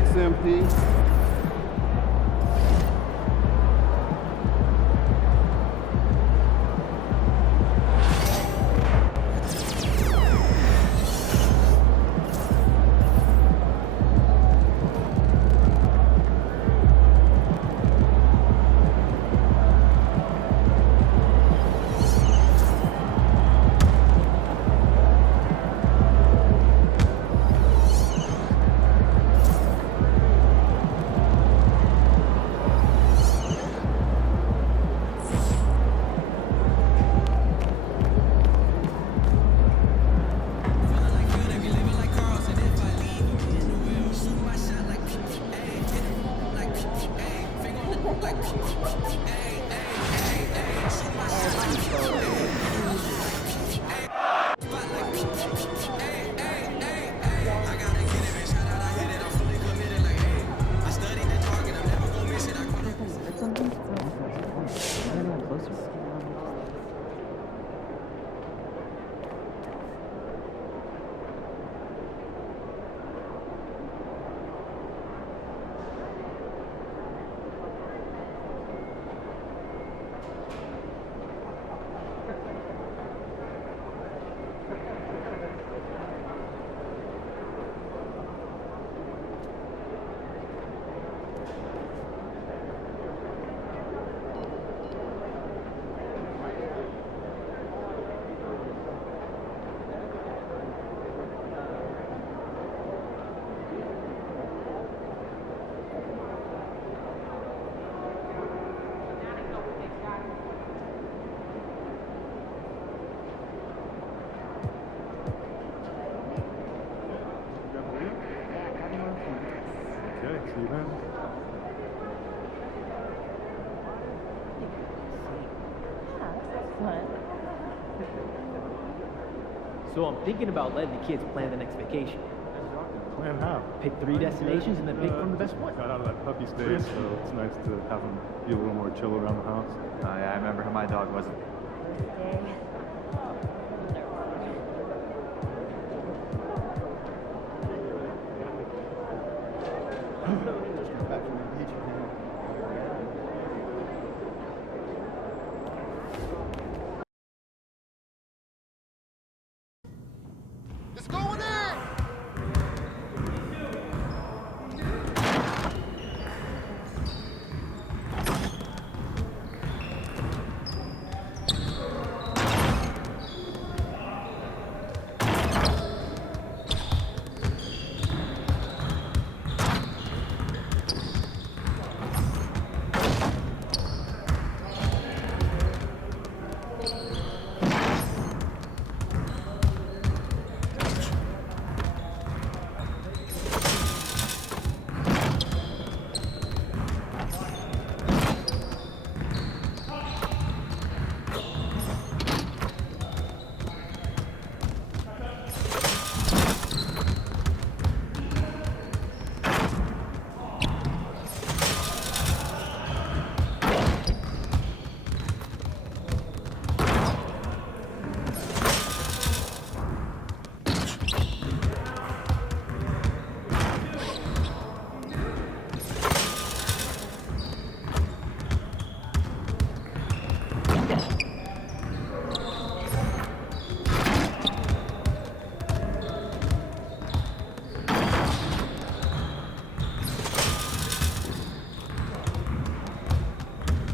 6, MP. Okay, see you then. So I'm thinking about letting the kids plan the next vacation. Plan how? Pick 3 destinations and then pick from the best one. Got out of that puppy stage, so it's nice to have them feel a little more chill around the house. Yeah, I remember how my dog wasn't. It's going in!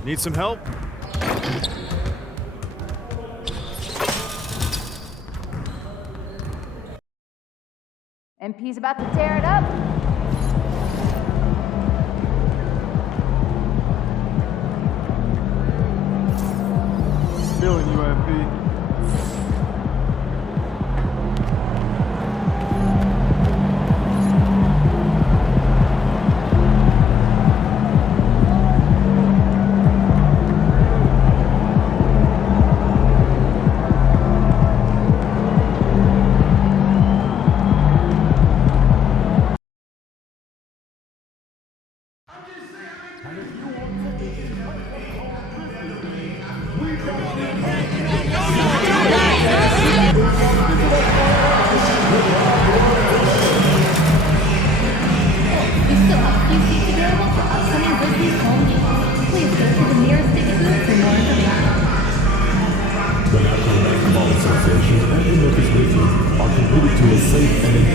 Need some help? MP's about to tear it up. Feeling you, MP.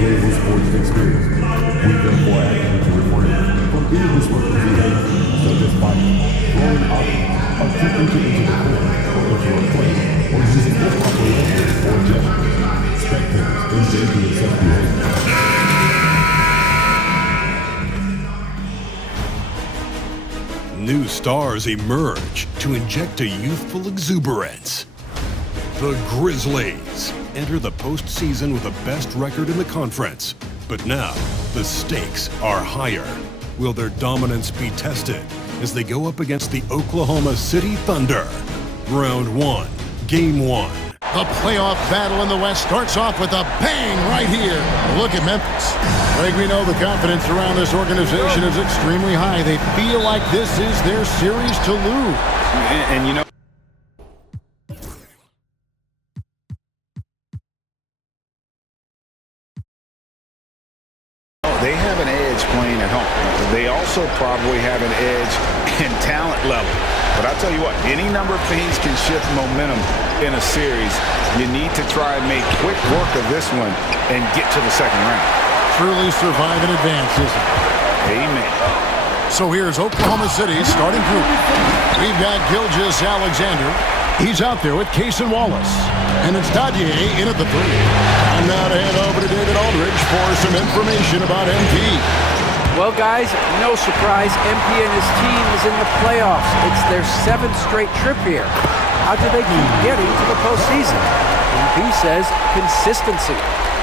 global sports experience. We therefore ask you to refrain from any disruptive behavior, such as fighting, throwing objects, attempting to enter the court or enter a plane, or using improper language or gestures. Spectators engaging in such behavior. New stars emerge to inject a youthful exuberance. The Grizzlies enter the postseason with the best record in the conference. But now, the stakes are higher. Will their dominance be tested as they go up against the Oklahoma City Thunder? Round 1, Game 1. The playoff battle in the West starts off with a bang right here. Look at Memphis. Greg, we know the confidence around this organization is extremely high. They feel like this is their series to lose. And you know, they have an edge playing at home. They also probably have an edge in talent level. But I'll tell you what, any number of things can shift momentum in a series. You need to try and make quick work of this one and get to the second round. Truly survive and advance, isn't it? Amen. So here's Oklahoma City's starting group. We've got Gilgeous Alexander. He's out there with Cason Wallace. And it's Dadier in at the 3. And now to hand over to David Aldridge for some information about MP. Well, guys, no surprise, MP and his team is in the playoffs. It's their 7th straight trip here. How do they keep getting to the postseason? MP says consistency.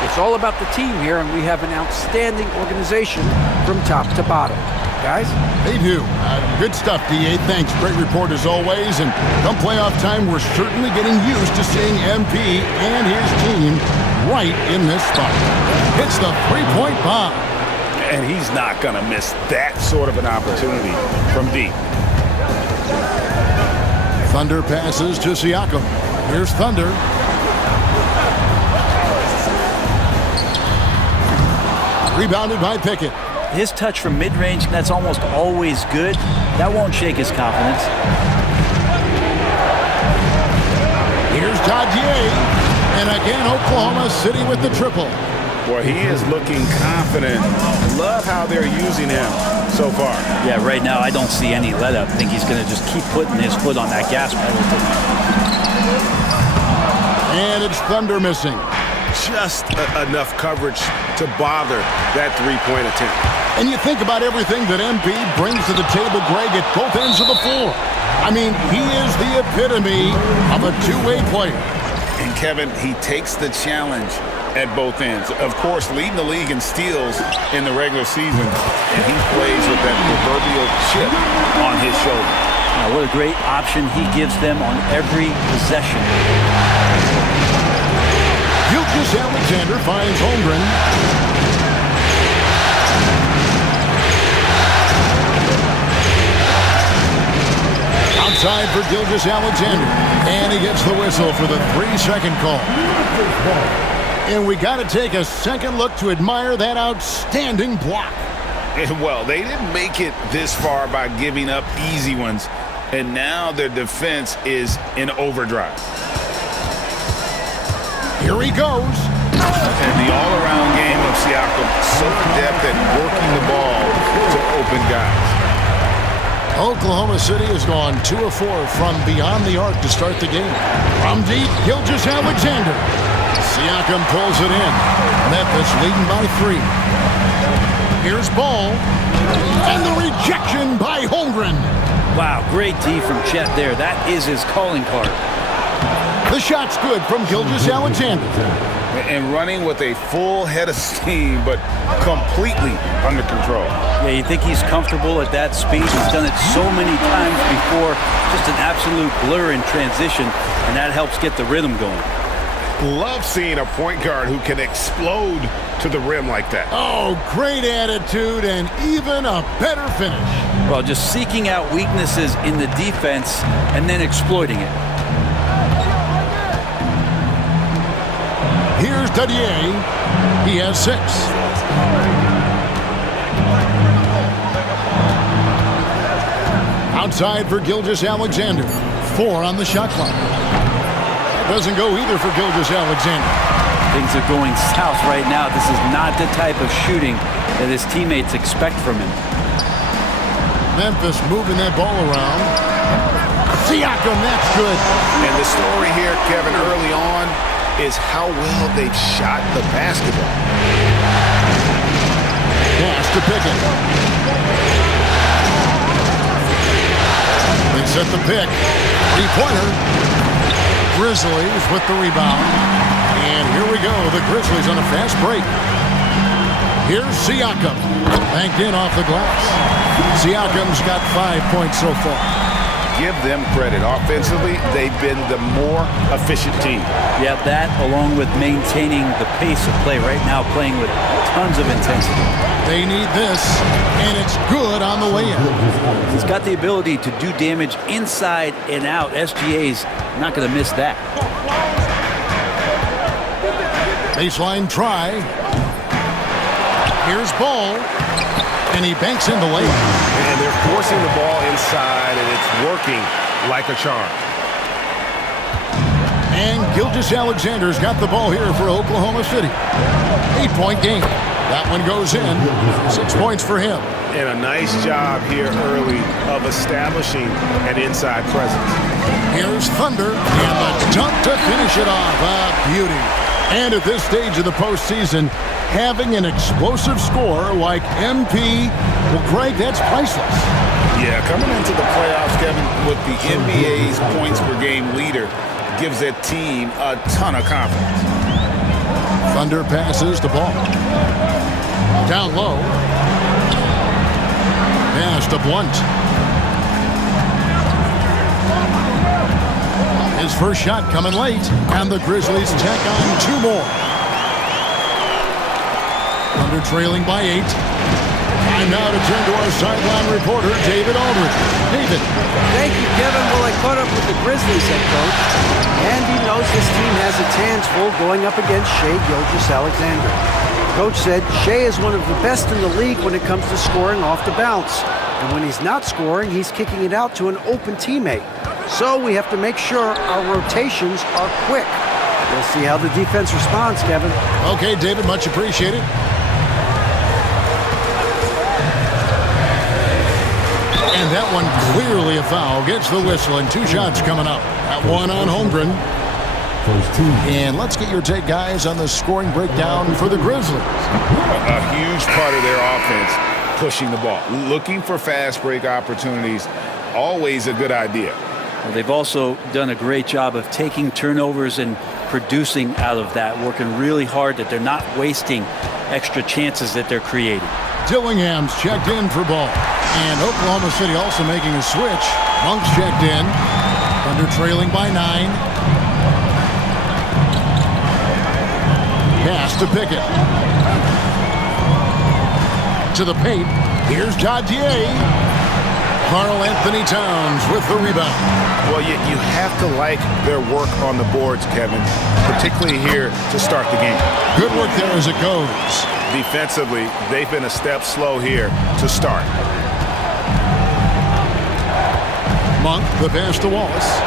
It's all about the team here, and we have an outstanding organization from top to bottom. Guys? They do. Good stuff, DA. Thanks. Great report as always. And come playoff time, we're certainly getting used to seeing MP and his team right in this spot. Hits the three-point bomb. And he's not going to miss that sort of an opportunity from deep. Thunder passes to Siakam. Here's Thunder. Rebounded by Pickett. His touch from mid-range, that's almost always good. That won't shake his confidence. Here's Dadier. And again, Oklahoma City with the triple. Well, he is looking confident. Love how they're using him so far. Yeah, right now I don't see any let-up. I think he's going to just keep putting his foot on that gas pedal. And it's Thunder missing. Just enough coverage to bother that three-point attempt. And you think about everything that MP brings to the table, Greg, at both ends of the floor. I mean, he is the epitome of a two-way player. And Kevin, he takes the challenge at both ends. Of course, leading the league in steals in the regular season, and he plays with that proverbial chip on his shoulder. Now, what a great option he gives them on every possession. Gilgeous Alexander finds Holmgren. Outside for Gilgeous Alexander. And he gets the whistle for the 3-second call. And we got to take a second look to admire that outstanding block. Well, they didn't make it this far by giving up easy ones. And now their defense is in overdrive. Here he goes. And the all-around game of Siakam, so adept at working the ball to open guys. Oklahoma City has gone 2 of 4 from beyond the arc to start the game. From deep, Gilgeous Alexander. Siakam pulls it in. Memphis leading by 3. Here's Ball. And the rejection by Holmgren. Wow, great D from Chet there. That is his calling card. The shot's good from Gilgeous Alexander. And running with a full head of steam, but completely under control. Yeah, you think he's comfortable at that speed. He's done it so many times before. Just an absolute blur in transition, and that helps get the rhythm going. Love seeing a point guard who can explode to the rim like that. Oh, great attitude and even a better finish. Well, just seeking out weaknesses in the defense and then exploiting it. Here's Dadier. He has 6. Outside for Gilgeous Alexander. 4 on the shot clock. That doesn't go either for Gilgeous Alexander. Things are going south right now. This is not the type of shooting that his teammates expect from him. Memphis moving that ball around. Siakam, that's good. And the story here, Kevin, early on is how well they've shot the basketball. Pass to Pickett. They set the pick. Three-pointer. Grizzlies with the rebound. And here we go. The Grizzlies on a fast break. Here's Siakam. Banked in off the glass. Siakam's got 5 points so far. Give them credit. Offensively, they've been the more efficient team. Yeah, that along with maintaining the pace of play right now, playing with tons of intensity. They need this, and it's good on the way in. He's got the ability to do damage inside and out. SGA's not going to miss that. Baseline try. Here's Ball, and he banks in the layup. And they're forcing the ball inside, and it's working like a charm. And Gilgeous-Alexander's got the ball here for Oklahoma City. 8-point game. That one goes in. 6 points for him. And a nice job here early of establishing an inside presence. Here's Thunder, and the dunk to finish it off. A beauty. And at this stage of the postseason, having an explosive scorer like MP, well, Greg, that's priceless. Yeah, coming into the playoffs, Kevin, with the NBA's points per game leader gives that team a ton of confidence. Thunder passes the ball. Down low. Pass to Blunt. His first shot coming late, and the Grizzlies tack on 2 more. Thunder trailing by 8. Time now to turn to our sideline reporter, David Aldridge. David. Thank you, Kevin. Well, I caught up with the Grizzlies head coach, and he knows this team has its hands full going up against Shai Gilgeous-Alexander. Coach said Shai is one of the best in the league when it comes to scoring off the bounce. And when he's not scoring, he's kicking it out to an open teammate. So we have to make sure our rotations are quick. We'll see how the defense responds, Kevin. Okay, David, much appreciated. And that one clearly a foul. Gets the whistle, and 2 shots coming up. That one on Holmgren. And let's get your take, guys, on the scoring breakdown for the Grizzlies. A huge part of their offense, pushing the ball. Looking for fast break opportunities, always a good idea. Well, they've also done a great job of taking turnovers and producing out of that, working really hard that they're not wasting extra chances that they're creating. Dillingham's checked in for ball. And Oklahoma City also making a switch. Monk's checked in. Thunder trailing by 9. Pass to Pickett. To the paint. Here's Jadier. Karl Anthony Towns with the rebound. Well, you have to like their work on the boards, Kevin, particularly here to start the game. Good work there as it goes. Defensively, they've been a step slow here to start. Monk, the pass to Wallace.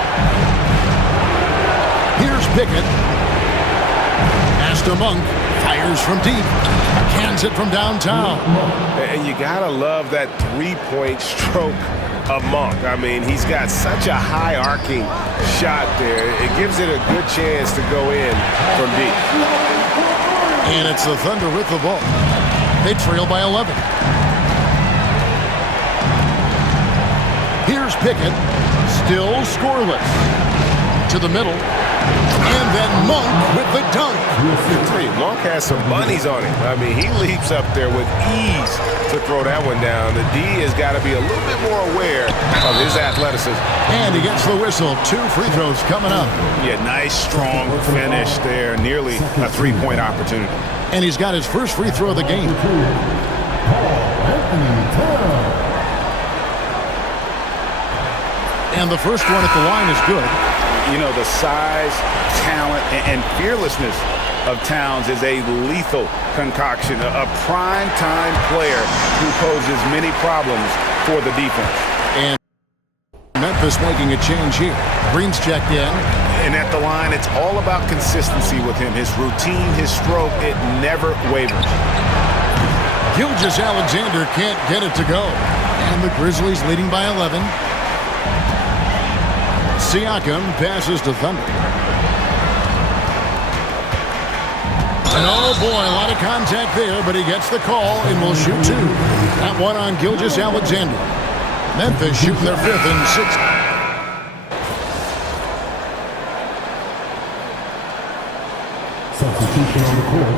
Here's Pickett. Pass to Monk. Fires from deep. Cans it from downtown. And you got to love that three-point stroke of Monk. I mean, he's got such a high-arcing shot there. It gives it a good chance to go in from deep. And it's the Thunder with the ball. They trail by 11. Here's Pickett. Still scoreless. To the middle. And then Monk with the dunk. Monk has some bunnies on him. I mean, he leaps up there with ease to throw that one down. The D has got to be a little bit more aware of his athleticism. And he gets the whistle. 2 free throws coming up. Yeah, nice, strong finish there. Nearly a three-point opportunity. And he's got his first free throw of the game. And the first one at the line is good. You know, the size, talent, and fearlessness of Towns is a lethal concoction, a prime-time player who poses many problems for the defense. And Memphis Memphis making a change here. Green's checked in. And at the line, it's all about consistency with him. His routine, his stroke, it never wavers. Gilgeous-Alexander can't get it to go. And the Grizzlies leading by 11. Siakam passes to Thunder. And oh boy, a lot of contact there, but he gets the call and will shoot 2. That one on Gilgeous-Alexander. Memphis shooting their 5th and 6th. Substitution on the court.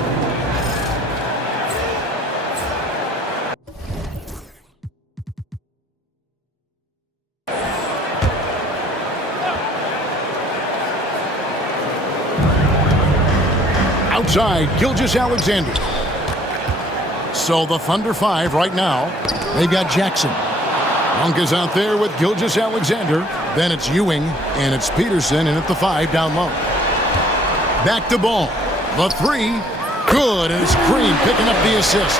Outside, Gilgeous-Alexander. So the Thunder 5 right now. They've got Jackson. Monk is out there with Gilgeous-Alexander. Then it's Ewing, and it's Peterson, and at the 5 down low. Back to Ball. The 3. Good, and it's Green picking up the assist.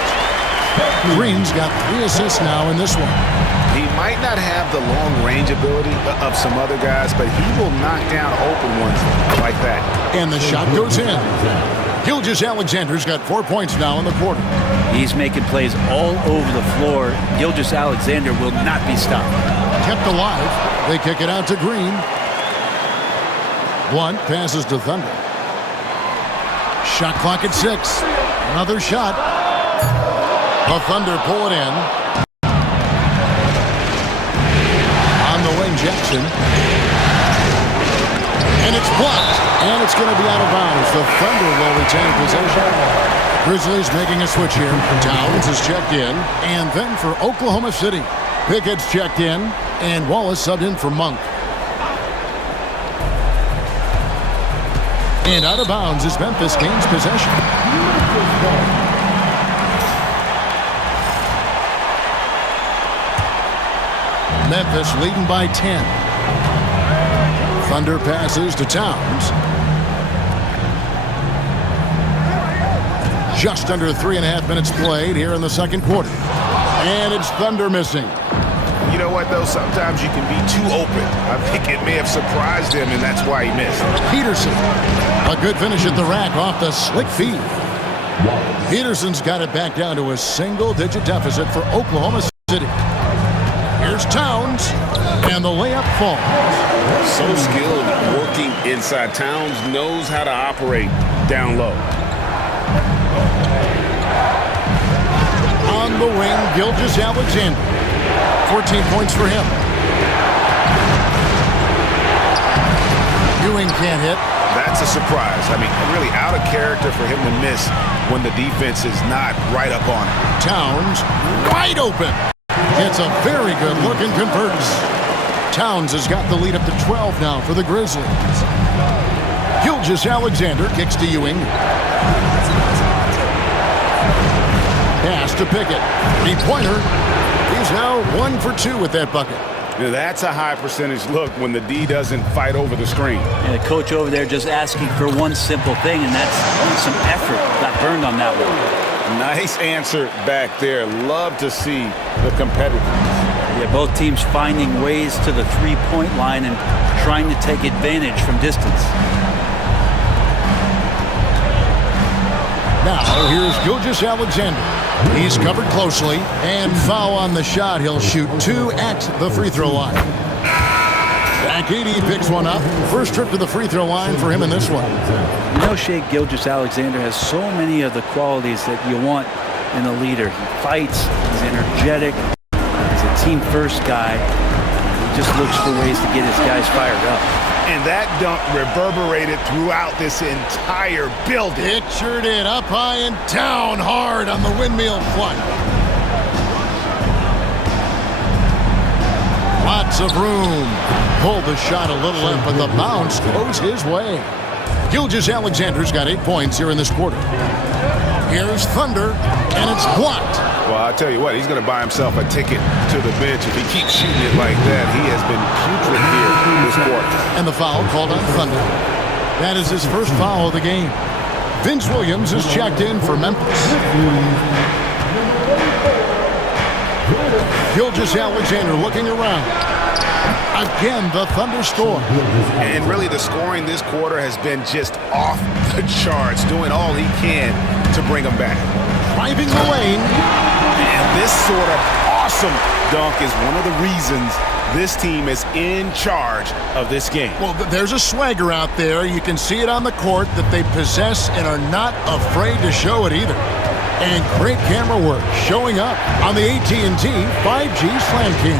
Green's got 3 assists now in this one. He might not have the long-range ability of some other guys, but he will knock down open ones like that. And the shot goes in. Gilgeous-Alexander's got 4 points now in the quarter. He's making plays all over the floor. Gilgeous-Alexander will not be stopped. Kept alive. They kick it out to Green. Blunt passes to Thunder. Shot clock at 6. Another shot. The Thunder pull it in. On the wing, Jackson. And it's blocked. And it's going to be out of bounds. The Thunder will retain possession. Grizzlies making a switch here. Towns is checked in. And then for Oklahoma City, Pickett's checked in. And Wallace subbed in for Monk. And out of bounds as Memphis gains possession. Memphis leading by 10. Thunder passes to Towns. Just under 3.5 minutes played here in the second quarter. And it's Thunder missing. You know what, though? Sometimes you can be too open. I think it may have surprised him, and that's why he missed. Peterson. A good finish at the rack off the slick feed. Peterson's got it back down to a single-digit deficit for Oklahoma City. Here's Towns, and the layup falls. So skilled working inside. Towns knows how to operate down low. On the wing, Gilgeous-Alexander. 14 points for him. Ewing can't hit. That's a surprise. I mean, really out of character for him to miss when the defense is not right up on him. Towns wide open. Gets a very good look and converts. Towns has got the lead up to 12 now for the Grizzlies. Gilgeous-Alexander kicks to Ewing. Pass to Pickett. Three-pointer. He's now 1 for 2 with that bucket. Now that's a high percentage look when the D doesn't fight over the screen. And the coach over there just asking for one simple thing, and that's some effort. Got burned on that one. Nice answer back there. Love to see the competitiveness. Yeah, both teams finding ways to the three-point line and trying to take advantage from distance. Now, here's Gilgeous-Alexander. He's covered closely, and foul on the shot. He'll shoot 2 at the free throw line. Zach Edey picks one up. First trip to the free throw line for him in this one. You know, Shai Gilgeous-Alexander has so many of the qualities that you want in a leader. He fights, he's energetic, he's a team-first guy. He just looks for ways to get his guys fired up. And that dunk reverberated throughout this entire building. It sure did. Up high and down hard on the windmill front. Lots of room. Pulled the shot a little up, but the bounce goes his way. Gilgeous-Alexander's got 8 points here in this quarter. Here's Thunder, and it's blocked. Well, I'll tell you what, he's going to buy himself a ticket to the bench. If he keeps shooting it like that, he has been putrid here this quarter. And the foul called on Thunder. That is his first foul of the game. Vince Williams is checked in for Memphis. Gilgeous-Alexander looking around. Again, the thunderstorm. And really, the scoring this quarter has been just off the charts, doing all he can to bring them back. Driving the lane. And this sort of awesome dunk is one of the reasons this team is in charge of this game. Well, there's a swagger out there. You can see it on the court that they possess and are not afraid to show it either. And great camera work showing up on the AT&T 5G Slam King.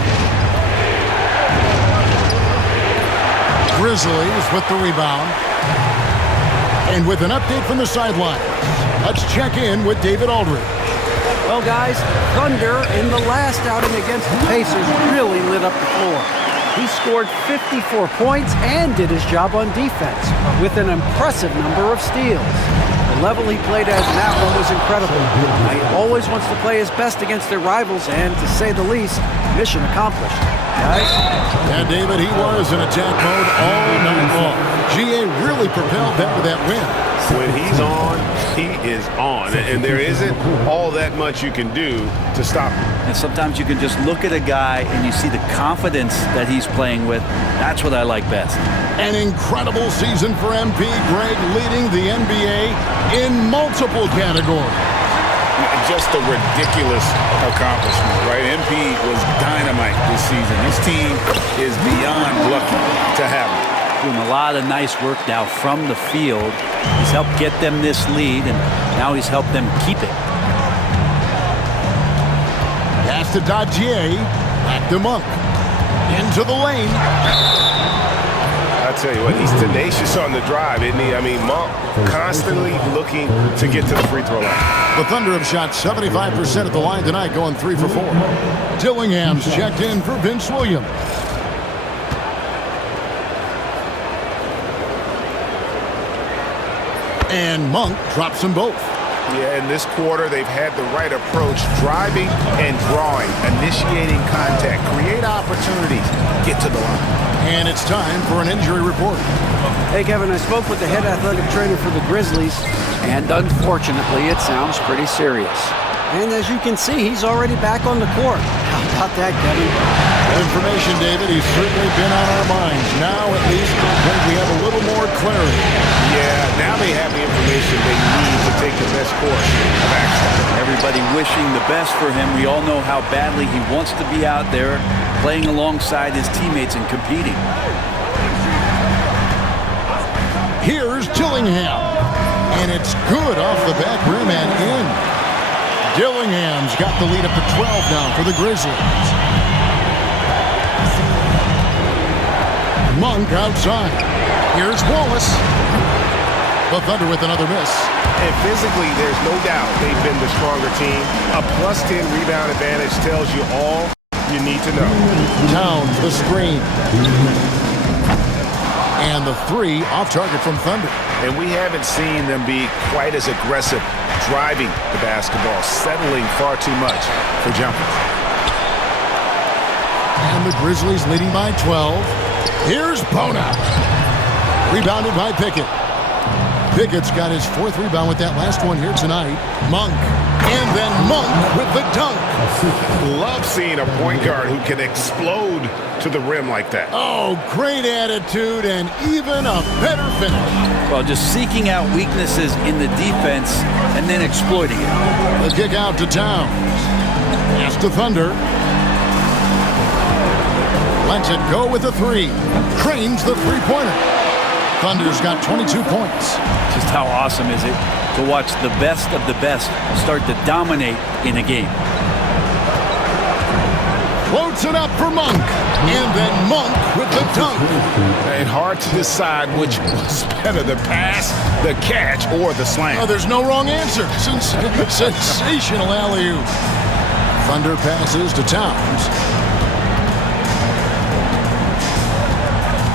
Grizzlies with the rebound. And with an update from the sideline, let's check in with David Aldridge. Well, guys, Thunder in the last outing against the Pacers really lit up the floor. He scored 54 points and did his job on defense with an impressive number of steals. The level he played at in that one was incredible. He always wants to play his best against their rivals, and to say the least, mission accomplished. Guys? Yeah, David, he was in attack mode all night long. GA really propelled them to that win. When he's on, he is on. And there isn't all that much you can do to stop him. And sometimes you can just look at a guy and you see the confidence that he's playing with. That's what I like best. An incredible season for MP Greg, leading the NBA in multiple categories. Just a ridiculous accomplishment, right? MP was dynamite this season. This team is beyond lucky to have him. Doing a lot of nice work now from the field. He's helped get them this lead, and now he's helped them keep it. Pass to Dadier, back to Monk. Into the lane. I tell you what, he's tenacious on the drive, isn't he? I mean, Monk constantly looking to get to the free throw line. The Thunder have shot 75% at the line tonight, going 3 for 4. Dillingham's checked in for Vince Williams. And Monk drops them both. Yeah, in this quarter, they've had the right approach, driving and drawing, initiating contact, create opportunities, get to the line. And it's time for an injury report. Hey, Kevin, I spoke with the head athletic trainer for the Grizzlies, and unfortunately, it sounds pretty serious. And as you can see, he's already back on the court. How about that, Kevin? Information, David. He's certainly been on our minds. Now, at least, I think we have a little more clarity. Yeah, now they have the information they need to take the best course of action. Everybody wishing the best for him. We all know how badly he wants to be out there playing alongside his teammates and competing. Here's Dillingham. And it's good off the back rim and in. Dillingham's got the lead up to 12 now for the Grizzlies. Monk outside. Here's Wallace. The Thunder with another miss. And physically, there's no doubt they've been the stronger team. A +10 rebound advantage tells you all you need to know. Down the screen. And the 3 off target from Thunder. And we haven't seen them be quite as aggressive driving the basketball, settling far too much for jumpers. And the Grizzlies leading by 12. Here's Bona. Rebounded by Pickett. Pickett's got his 4th rebound with that last one here tonight. Monk. And then Monk with the dunk. Love seeing a point guard who can explode to the rim like that. Oh, great attitude and even a better finish. Well, just seeking out weaknesses in the defense and then exploiting it. The kick out to Towns. Pass to Thunder. Lets it go with the 3. Cranes the three-pointer. Thunder's got 22 points. Just how awesome is it to watch the best of the best start to dominate in a game. Floats it up for Monk. And then Monk with the dunk. And hard to decide which was better, the pass, the catch, or the slam. Oh, there's no wrong answer. Sensational alley-oop. Thunder passes to Towns.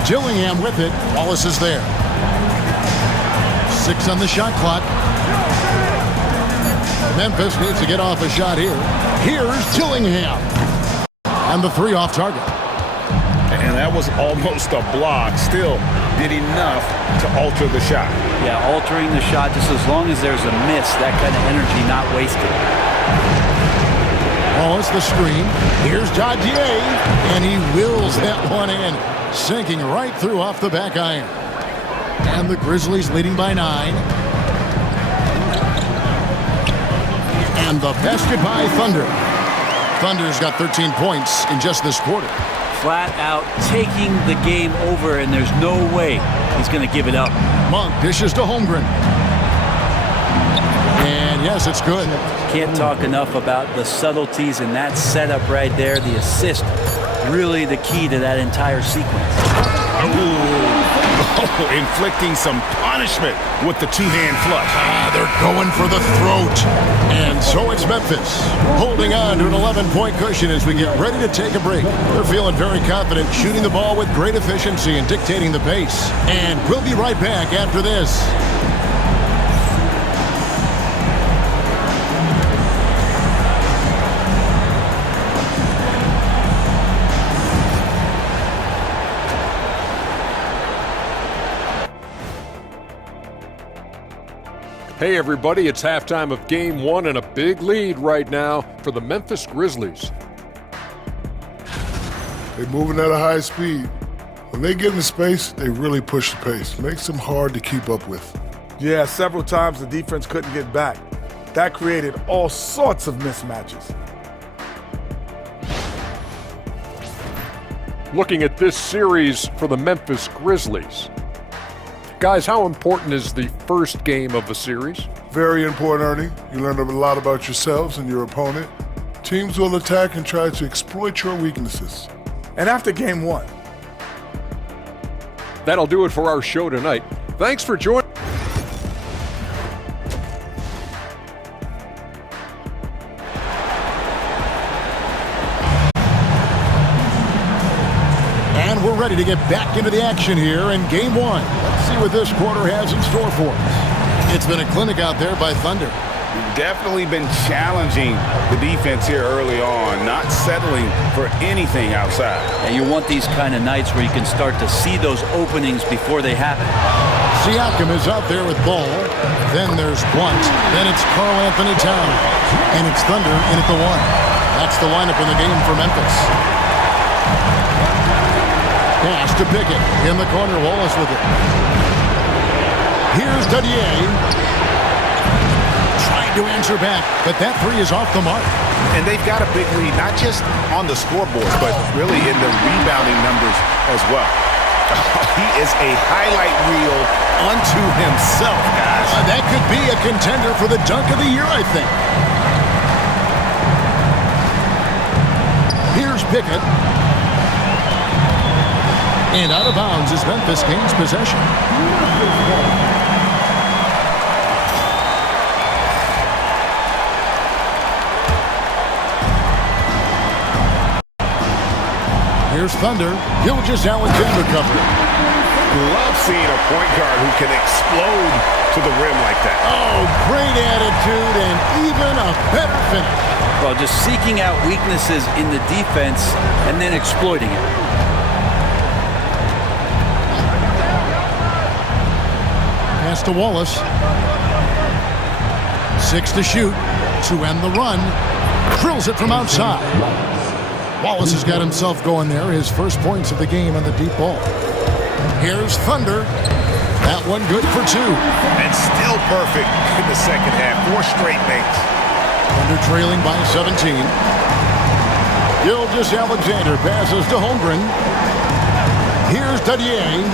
Dillingham with it. Wallace is there. 6 on the shot clock. Memphis needs to get off a shot here. Here's Dillingham. And the 3 off target. And that was almost a block. Still did enough to alter the shot. Yeah, altering the shot just as long as there's a miss, that kind of energy not wasted. Wallace the screen. Here's Dadier, and he wills that one in, sinking right through off the back iron. And the Grizzlies leading by 9. And the basket by Thunder. Thunder's got 13 points in just this quarter. Flat out taking the game over, and there's no way he's going to give it up. Monk dishes to Holmgren. And yes, it's good. Can't talk enough about the subtleties in that setup right there. The assist, really the key to that entire sequence. Inflicting some punishment with the two-hand flush. They're going for the throat. And so it's Memphis holding on to an 11-point cushion as we get ready to take a break. They're feeling very confident, shooting the ball with great efficiency and dictating the pace. And we'll be right back after this. Hey everybody, it's halftime of Game 1 and a big lead right now for the Memphis Grizzlies. They're moving at a high speed. When they get in space, they really push the pace. Makes them hard to keep up with. Yeah, several times the defense couldn't get back. That created all sorts of mismatches. Looking at this series for the Memphis Grizzlies. Guys, how important is the first game of the series? Very important, Ernie. You learn a lot about yourselves and your opponent. Teams will attack and try to exploit your weaknesses. And after game 1. That'll do it for our show tonight. Thanks for joining. And we're ready to get back into the action here in Game 1. Let's see what this quarter has in store for us. It's been a clinic out there by Thunder. Definitely been challenging the defense here early on, not settling for anything outside. And you want these kind of nights where you can start to see those openings before they happen. Siakam is out there with ball. Then there's Blunt. Then it's Karl Anthony Towns. And it's Thunder in at the 1. That's the lineup in the game for Memphis. Pass to Pickett. In the corner, Wallace with it. Here's Dadier. Trying to answer back, but that 3 is off the mark. And they've got a big lead, not just on the scoreboard, but really in the rebounding numbers as well. He is a highlight reel unto himself, guys. That could be a contender for the dunk of the year, I think. Here's Pickett. And out of bounds as Memphis gains possession. Here's Thunder. Gilgeous-Alexander covering. Love seeing a point guard who can explode to the rim like that. Oh, great attitude and even a better finish. Well, just seeking out weaknesses in the defense and then exploiting it. Pass to Wallace. 6 to shoot to end the run. Drills it from outside. Wallace has got himself going there. His first points of the game on the deep ball. Here's Thunder. That one good for 2. And still perfect in the second half. 4 straight makes. Thunder trailing by 17. Gilgeous-Alexander passes to Holmgren. Here's Dadier.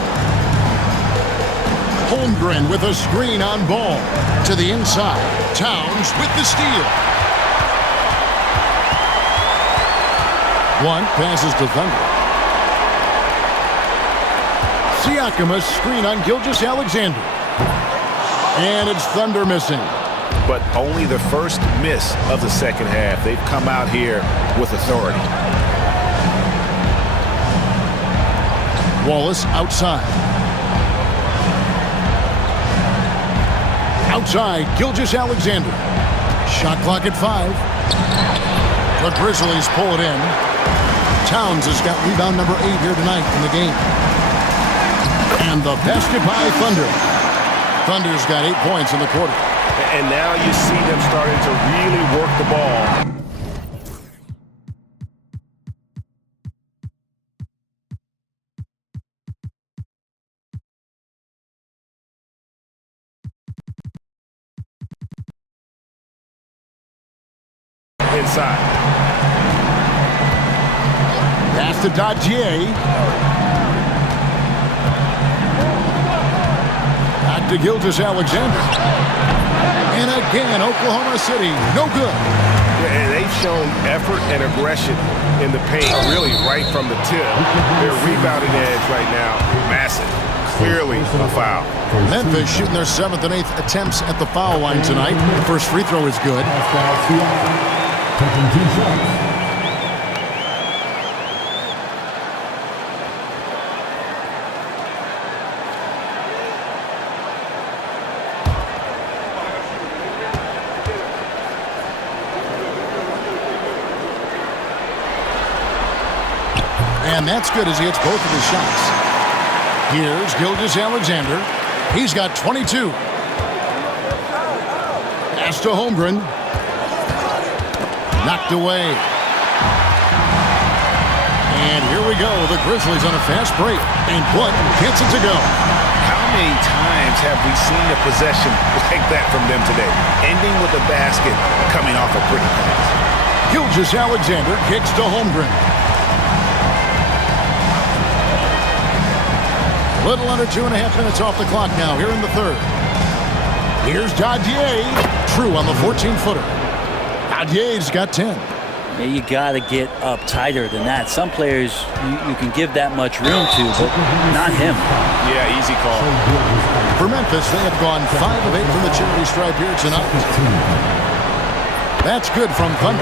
Holmgren with a screen on ball. To the inside. Towns with the steal. One passes to Thunder. Siakam a screen on Gilgeous-Alexander. And it's Thunder missing. But only the first miss of the second half. They've come out here with authority. Wallace outside. Outside, Gilgeous-Alexander. Shot clock at 5. The Grizzlies pull it in. Towns has got rebound number 8 here tonight in the game. And the basket by Thunder. Thunder's got 8 points in the quarter. And now you see them starting to really work the ball. inside. Pass to Dadier. Back to Gilgeous-Alexander. And again, Oklahoma City, no good. And they've shown effort and aggression in the paint, really right from the tip. Their rebounding edge right now, massive. Clearly a foul. Memphis shooting their 7th and 8th attempts at the foul line tonight. The first free throw is good. Taking 2 shots. And that's good as he hits both of his shots. Here's Gilgeous-Alexander. He's got 22. Pass to Holmgren. Knocked away. And here we go. The Grizzlies on a fast break. And Blunt gets it to go. How many times have we seen a possession like that from them today? Ending with a basket, coming off a pretty pass. Gilgeous-Alexander kicks to Holmgren. Little under 2.5 minutes off the clock now here in the third. Here's Dadier. True on the 14-footer. Dadier's got 10. Yeah, you got to get up tighter than that. Some players you can give that much room to, but not him. Yeah, easy call. For Memphis, they have gone 5 of 8 from the charity stripe here tonight. That's good from Thunder.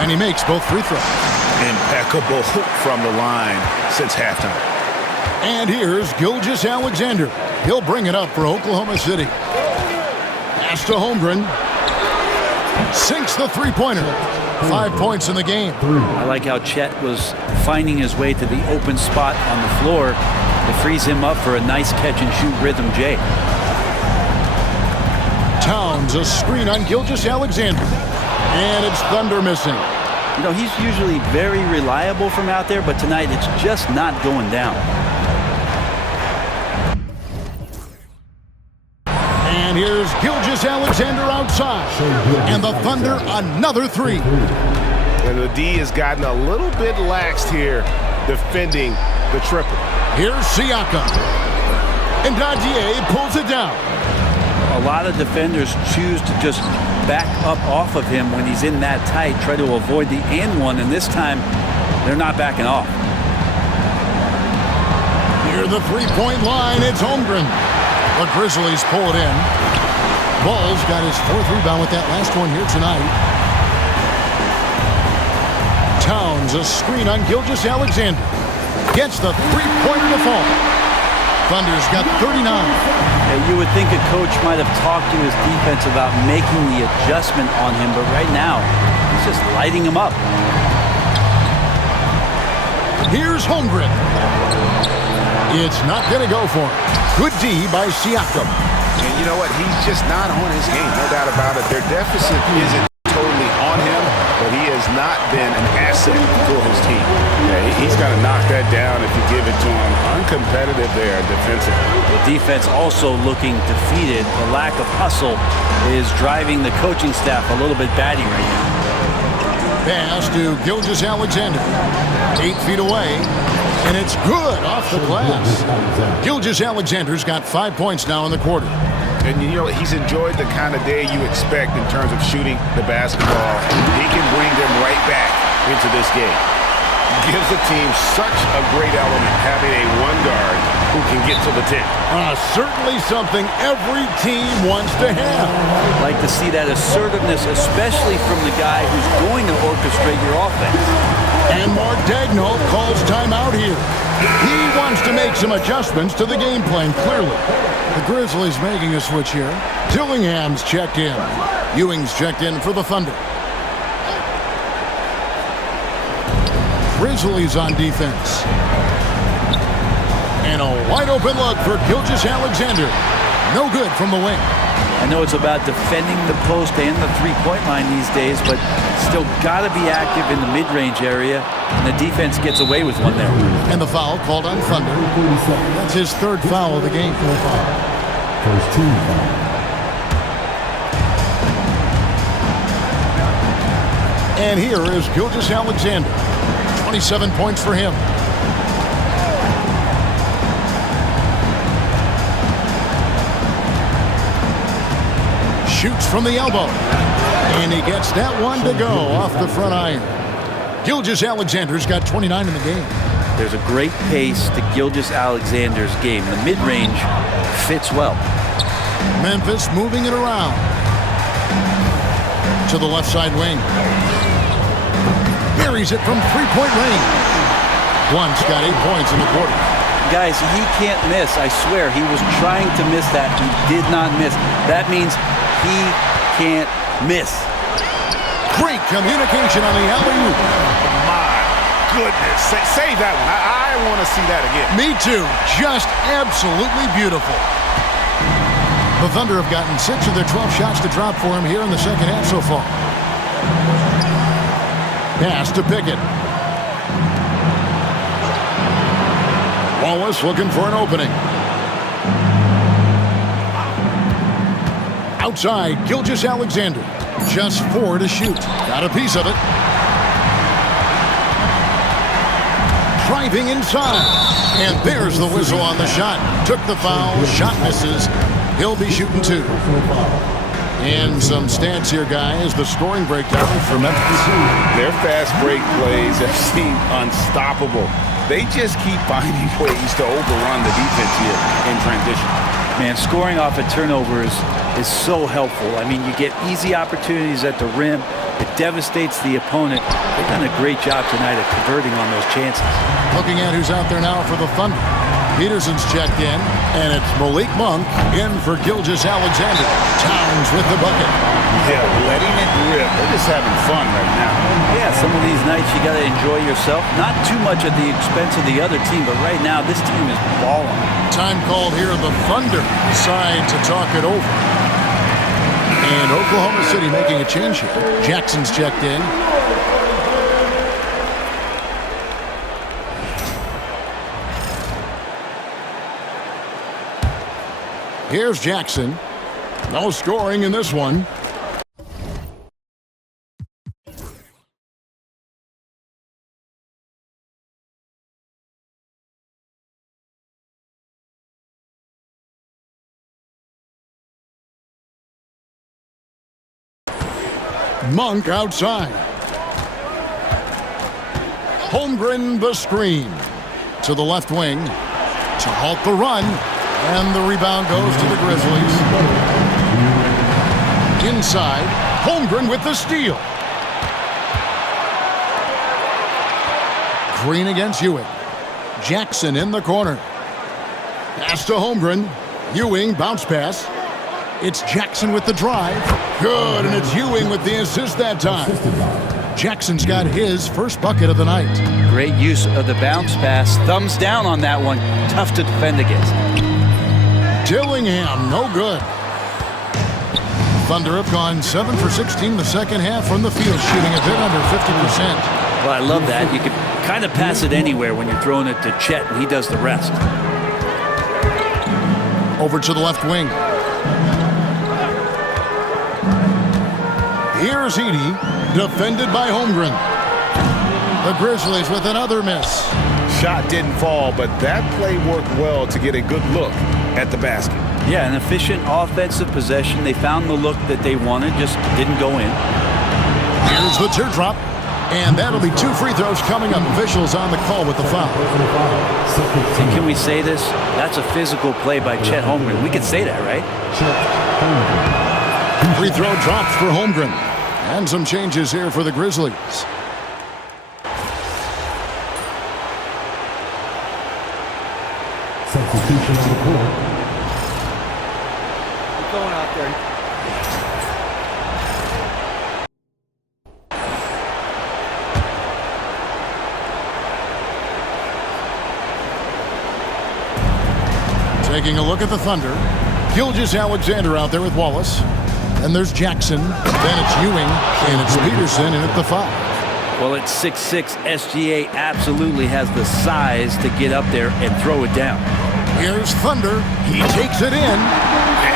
And he makes both free throws. Impeccable from the line since halftime. And here's Gilgeous-Alexander. He'll bring it up for Oklahoma City. Pass to Holmgren. Sinks the three-pointer. 5 points in the game. I like how Chet was finding his way to the open spot on the floor. It frees him up for a nice catch-and-shoot rhythm J. Towns, a screen on Gilgeous-Alexander. And it's Thunder missing. You know, he's usually very reliable from out there, but tonight it's just not going down. And here's Gilgeous-Alexander outside. And the Thunder, another 3. And the D has gotten a little bit laxed here defending the triple. Here's Siakam. And Dadier pulls it down. A lot of defenders choose to just back up off of him when he's in that tight, try to avoid the and one, and this time they're not backing off. Near the three-point line, it's Holmgren. The Grizzlies pull it in. Ball's got his 4th rebound with that last one here tonight. Towns, a screen on Gilgeous-Alexander. Gets the three-pointer to fall. Thunder's got 39. You would think a coach might have talked to his defense about making the adjustment on him, but right now, he's just lighting him up. Here's Holmgren. It's not going to go for him. Good D by Siakam. And you know what? He's just not on his game, no doubt about it. Their deficit isn't totally on him, but he has not been an asset for his team. Yeah, he's got to knock that down if you give it to him. Uncompetitive there defensively. The defense also looking defeated. The lack of hustle is driving the coaching staff a little bit batty right now. Pass to Gilgeous-Alexander. 8 feet away. And it's good off the glass. Gilgeous-Alexander's got 5 points now in the quarter. And you know, he's enjoyed the kind of day you expect in terms of shooting the basketball. He can bring them right back into this game. Gives the team such a great element having a one guard who can get to the 10. Certainly something every team wants to have. Like to see that assertiveness, especially from the guy who's going to orchestrate your offense. And Mark Daigneault calls timeout here. He wants to make some adjustments to the game plan, clearly. The Grizzlies making a switch here. Dillingham's checked in. Ewing's checked in for the Thunder. Grizzlies on defense. And a wide open look for Gilgeous-Alexander. No good from the wing. I know it's about defending the post and the three-point line these days, but still got to be active in the mid-range area, and the defense gets away with one there. And the foul called on Thunder. That's his 3rd foul of the game. First team foul. And here is Gilgeous-Alexander. 27 points for him. Shoots from the elbow. And he gets that one to go off the front iron. Gilgeous-Alexander's got 29 in the game. There's a great pace to Gilgeous-Alexander's game. The mid-range fits well. Memphis moving it around. To the left side wing. Buries it from three-point range. Blunt's got 8 points in the quarter. Guys, he can't miss. I swear, he was trying to miss that. He did not miss. That means he can't miss. Great communication on the alley-oop. My goodness. Save that one. I want to see that again. Me too. Just absolutely beautiful. The Thunder have gotten 6 of their 12 shots to drop for him here in the second half so far. Pass to Pickett. Wallace looking for an opening. Outside, Gilgeous-Alexander. Just 4 to shoot. Got a piece of it. Driving inside. And there's the whistle on the shot. Took the foul. Shot misses. He'll be shooting 2. And some stats here, guys. The scoring breakdown for Memphis. Their fast break plays have seemed unstoppable. They just keep finding ways to overrun the defense here in transition. Man, scoring off a turnover is so helpful. I mean, you get easy opportunities at the rim. It devastates the opponent. They've done a great job tonight at converting on those chances. Looking at who's out there now for the Thunder. Peterson's checked in, and it's Malik Monk in for Gilgeous-Alexander. Towns with the bucket. Yeah, letting it rip. They're just having fun right now. Yeah, some of these nights you got to enjoy yourself. Not too much at the expense of the other team, but right now this team is balling. Time called here. The Thunder decide to talk it over. And Oklahoma City making a change here. Jackson's checked in. Here's Jackson. No scoring in this one. Monk outside. Holmgren the screen. To the left wing. To halt the run. And the rebound goes to the Grizzlies. Inside, Holmgren with the steal. Green against Ewing. Jackson in the corner. Pass to Holmgren. Ewing, bounce pass. It's Jackson with the drive. Good, and it's Ewing with the assist that time. Jackson's got his first bucket of the night. Great use of the bounce pass. Thumbs down on that one. Tough to defend against. Dillingham, no good. Thunder have gone 7 for 16 the second half from the field, shooting a bit under 50%. Well, I love that. You can kind of pass it anywhere when you're throwing it to Chet, and he does the rest. Over to the left wing. Here's Edey, defended by Holmgren. The Grizzlies with another miss. Shot didn't fall, but that play worked well to get a good look at the basket. Yeah, an efficient offensive possession. They found the look that they wanted, just didn't go in. Here's the teardrop, and that'll be 2 free throws coming up. Officials on the call with the foul. And can we say this? That's a physical play by Chet Holmgren. We can say that, right? Free throw drops for Holmgren. And some changes here for the Grizzlies. Substitution on the court. Keep going out there. Taking a look at the Thunder. Gilgeous-Alexander out there with Wallace. And there's Jackson. Then it's Ewing. And it's Peterson in at the 5. Well, at 6'6", SGA absolutely has the size to get up there and throw it down. Here's Thunder. He takes it in.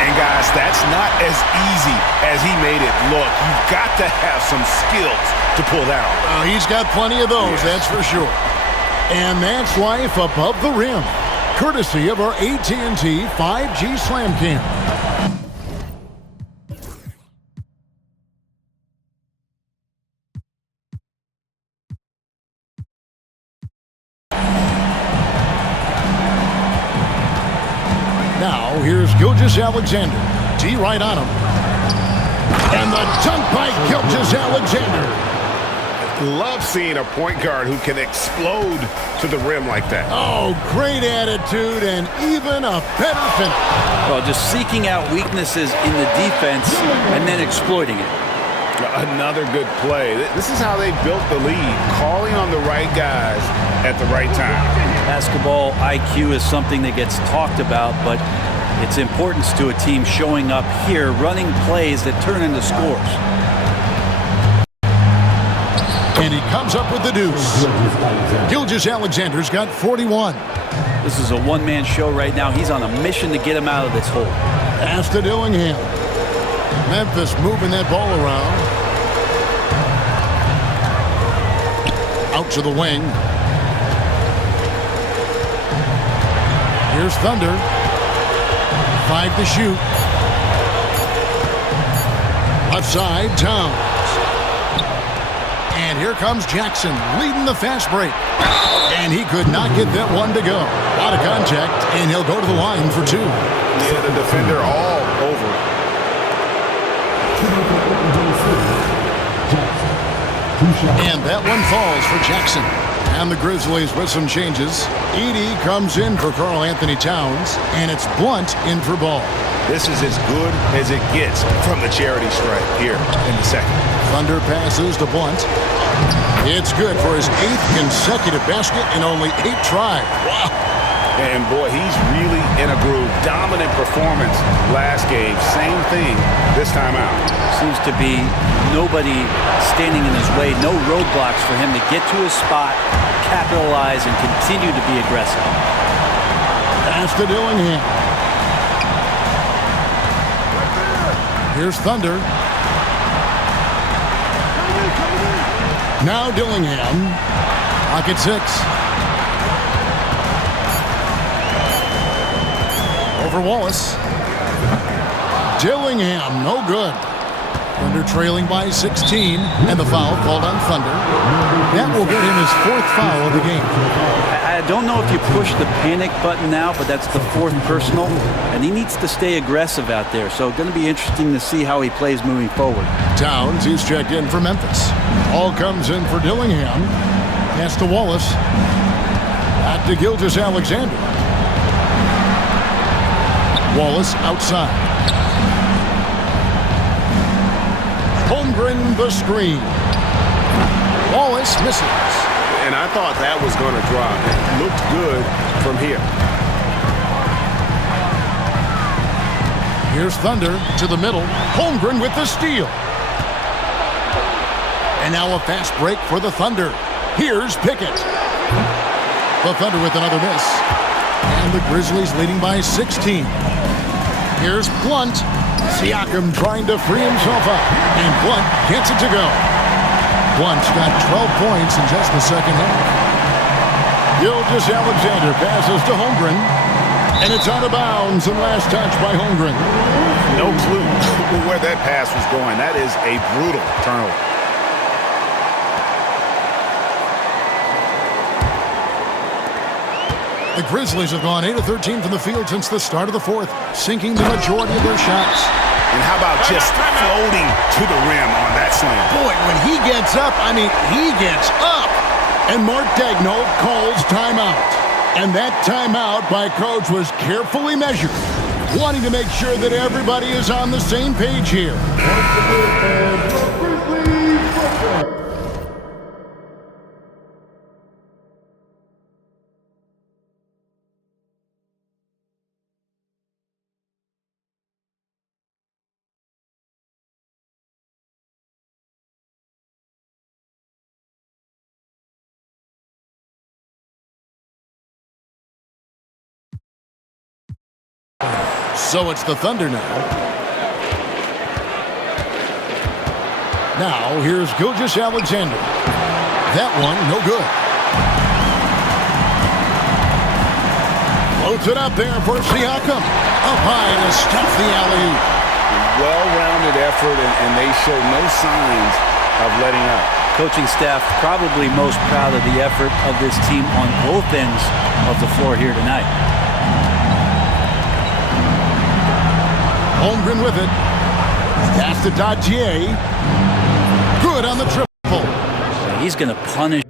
And guys, that's not as easy as he made it look. You've got to have some skills to pull that off. He's got plenty of those, that's for sure. And that's life above the rim, courtesy of our AT&T 5G Slam Cam. Now, here's Gilgeous-Alexander. D right on him. And the dunk by Gilgeous-Alexander. Love seeing a point guard who can explode to the rim like that. Oh, great attitude and even a better finish. Well, just seeking out weaknesses in the defense and then exploiting it. Another good play. This is how they built the lead, calling on the right guys at the right time. Basketball IQ is something that gets talked about, but its importance to a team showing up here, running plays that turn into scores. And he comes up with the deuce. Gilgeous-Alexander's got 41. This is a one-man show right now. He's on a mission to get him out of this hole. Pass to Dillingham. Memphis moving that ball around. Out to the wing. Here's Thunder. 5 to shoot. Left side, Towns. And here comes Jackson leading the fast break. And he could not get that one to go. Out of contact, and he'll go to the line for 2. Yeah, the defender all over. And that one falls for Jackson. And the Grizzlies with some changes. Edey comes in for Karl-Anthony Towns, and it's Blunt in for Ball. This is as good as it gets from the charity stripe here in the second. Thunder passes to Blunt. It's good for his 8th consecutive basket in only 8 tries. Wow. And boy, he's really in a groove. Dominant performance last game. Same thing this time out. Seems to be nobody standing in his way, no roadblocks for him to get to his spot, capitalize, and continue to be aggressive. Pass to Dillingham. Here's Thunder. Now Dillingham. Pocket 6. Over Wallace. Dillingham, no good. Thunder trailing by 16, and the foul called on Thunder. That will get him his 4th foul of the game. I don't know if you push the panic button now, but that's the 4th personal, and he needs to stay aggressive out there. So going to be interesting to see how he plays moving forward. Towns, he's checked in for Memphis. All comes in for Dillingham. Pass to Wallace. Back to Gilgeous-Alexander. Wallace outside. Holmgren the screen. Wallace misses. And I thought that was going to drop. It looked good from here. Here's Thunder to the middle. Holmgren with the steal. And now a fast break for the Thunder. Here's Pickett. The Thunder with another miss. And the Grizzlies leading by 16. Here's Blunt. Siakam trying to free himself up. And Blunt gets it to go. Blunt's got 12 points in just the second half. Gilgeous-Alexander passes to Holmgren. And it's out of bounds and last touch by Holmgren. No clue where that pass was going. That is a brutal turnover. The Grizzlies have gone 8 of 13 from the field since the start of the 4th, sinking the majority of their shots. And how about just floating to the rim on that slam? Boy, when he gets up, he gets up. And Mark Daigneault calls timeout. And that timeout by Coach was carefully measured, wanting to make sure that everybody is on the same page here. So it's the Thunder now. Now here's Gilgeous-Alexander. That one, no good. Floats it up there for Siakam. Up high to stuff the alley-oop. Well-rounded effort, and they show no signs of letting up. Coaching staff probably most proud of the effort of this team on both ends of the floor here tonight. Holmgren with it. Pass to Dadier. Good on the triple. He's going to punish.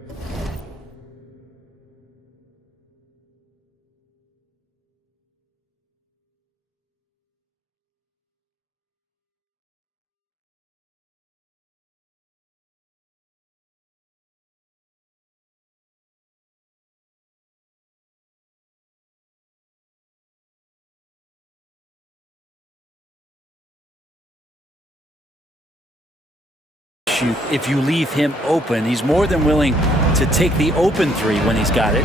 If you leave him open, he's more than willing to take the open three when he's got it.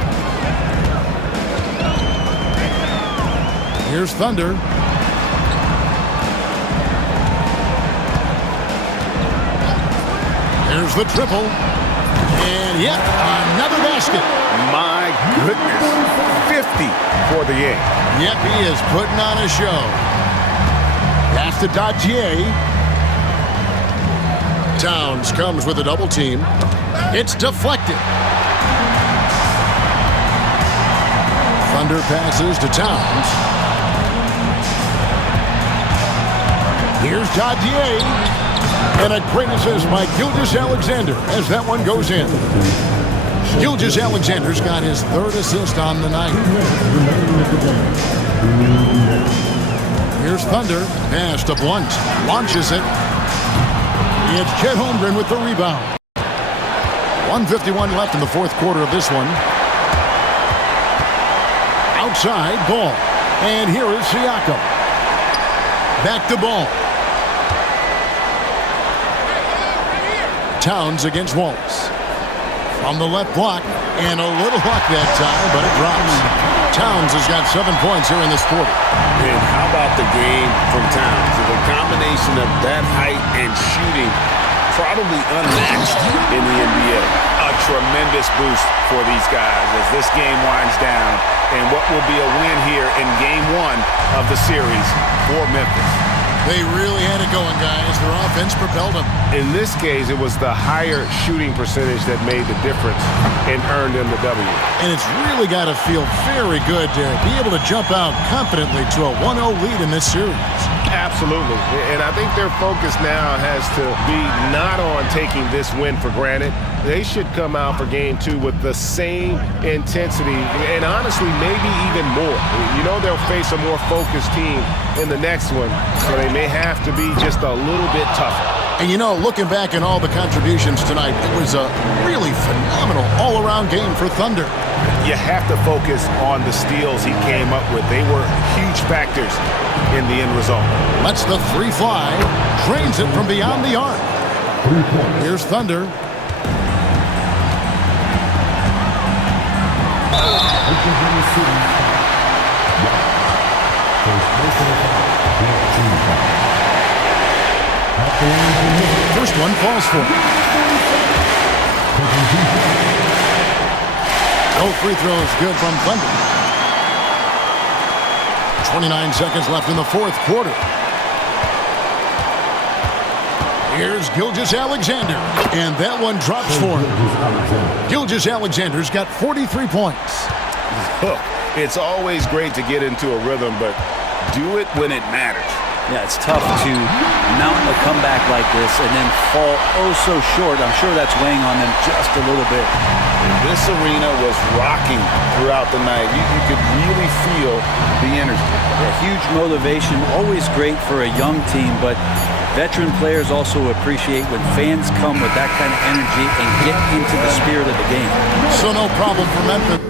Here's Thunder. There's the triple. And yet, another basket. My goodness. 50 for the game. Yep, he is putting on a show. Pass to Dadier. Towns comes with a double team. It's deflected. Thunder passes to Towns. Here's Dadier. And a great assist by Gilgeous-Alexander as that one goes in. Gilgeous-Alexander's got his third assist on the night. Here's Thunder. Pass to Blunt. Launches it. It's Chet Holmgren with the rebound. 1:51 left in the fourth quarter of this one. Outside, Ball. And here is Siakam. Back to Ball. Towns against Wallace. From the left block. And a little luck that time, but it drops. Towns has got 7 points here in this quarter. And how about the game from Towns? The combination of that height and shooting, probably unmatched in the NBA. A tremendous boost for these guys as this game winds down and what will be a win here in game one of the series for Memphis. They really had it going, guys. Their offense propelled them. In this case, it was the higher shooting percentage that made the difference and earned them the W. And it's really got to feel very good to be able to jump out confidently to a 1-0 lead in this series. Absolutely. And I think their focus now has to be not on taking this win for granted. They should come out for game two with the same intensity and honestly maybe even more. You know they'll face a more focused team in the next one, so they may have to be just a little bit tougher. And you know, looking back at all the contributions tonight, it was a really phenomenal all-around game for Thunder. You have to focus on the steals he came up with. They were huge factors in the end result. Lets the three fly, drains it from beyond the arc. Here's Thunder. First one falls for him. No free throws good from Thunder. 29 seconds left in the fourth quarter. Here's Gilgeous-Alexander, and that one drops for him. Gilgeous-Alexander's got 43 points. Look, it's always great to get into a rhythm, but do it when it matters. Yeah, it's tough to mount a comeback like this and then fall oh so short. I'm sure that's weighing on them just a little bit. This arena was rocking throughout the night. You could really feel the energy. Yeah, huge motivation, always great for a young team, but veteran players also appreciate when fans come with that kind of energy and get into the spirit of the game. So no problem for Memphis.